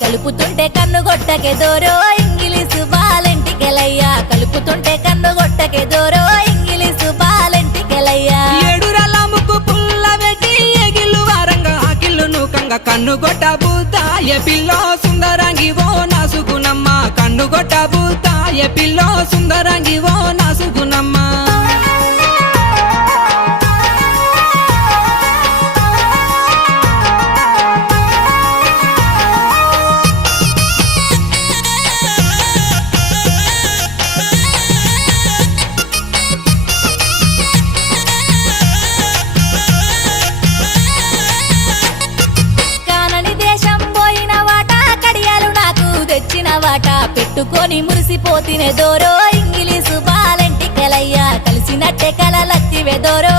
కలుపుతుంటే కన్ను గొట్టకే దోరో ఇంగిలీసు బాలెంటికెలయ్యా కలుపుతుంటే కన్ను గొట్టకే దోరో ఇంగిలీసు బాలెంటికెలయ్యా ఏడురల ముక్కు పుల్ల పెట్టి ఎగిల్లు వారంగా ఆకిల్లు నూకంగా కన్ను గొట్ట బూతాయ పిల్లో సుందరంగి ఓ నాసుగునమ్మ కన్ను గొట్ట బూతాయ పిల్లో సుందరంగి ఓ నాసుగునమ్మ వాట పెట్టుకొని మురిసిపోతినే దోరో ఇంగిలీసు బాలెంటికెలయ్యా కలిసినట్టే కలలత్తివే దోరో